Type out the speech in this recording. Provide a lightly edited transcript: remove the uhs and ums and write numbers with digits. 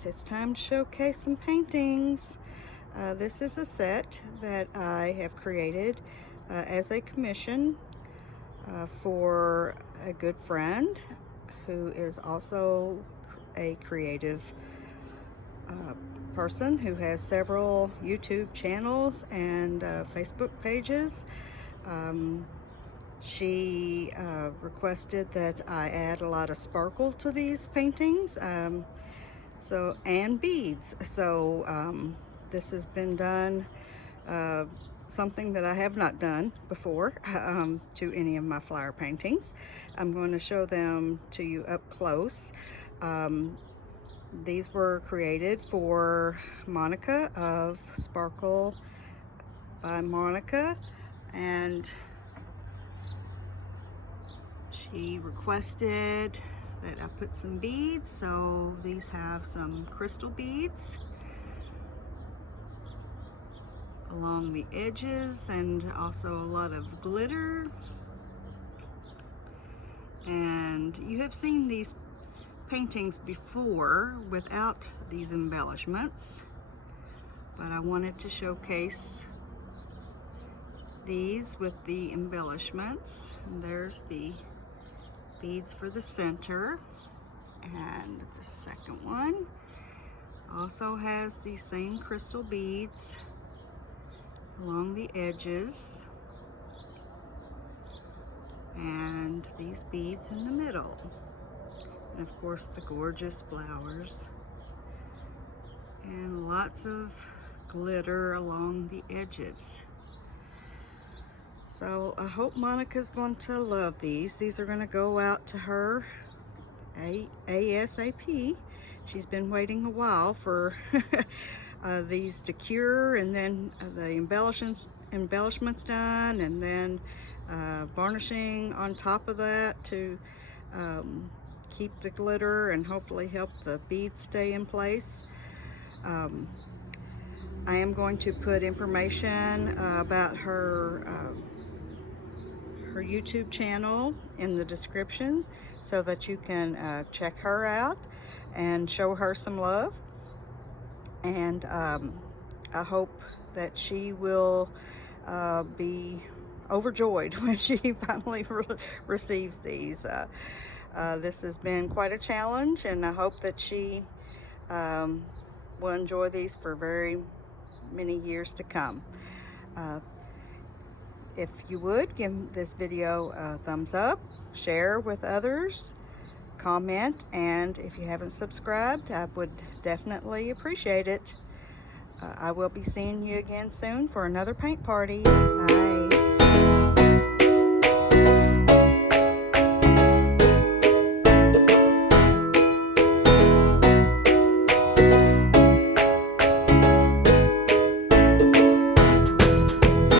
guys, it's time to showcase some paintings. This is a set that I have created as a commission for a good friend who is also a creative person who has several YouTube channels and Facebook pages. She requested that I add a lot of sparkle to these paintings, and beads. So this has been done, something that I have not done before to any of my flower paintings. I'm going to show them to you up close. These were created for Monica of Sparkle by Monica, and she requested that I put some beads. So these have some crystal beads along the edges and also a lot of glitter. And you have seen these paintings before without these embellishments, but I wanted to showcase these with the embellishments. And there's the beads for the center, and the second one also has the same crystal beads along the edges, and these beads in the middle, and of course the gorgeous flowers and lots of glitter along the edges. So I hope Monica's going to love these. These are going to go out to her ASAP. She's been waiting a while for these to cure, and then the embellishments done, and then varnishing on top of that to keep the glitter and hopefully help the beads stay in place. I am going to put information about her YouTube channel in the description so that you can check her out and show her some love. And I hope that she will be overjoyed when she finally receives these. This has been quite a challenge, and I hope that she will enjoy these for very many years to come. If you would, give this video a thumbs up, share with others, comment, and if you haven't subscribed, I would definitely appreciate it. I will be seeing you again soon for another paint party. Bye.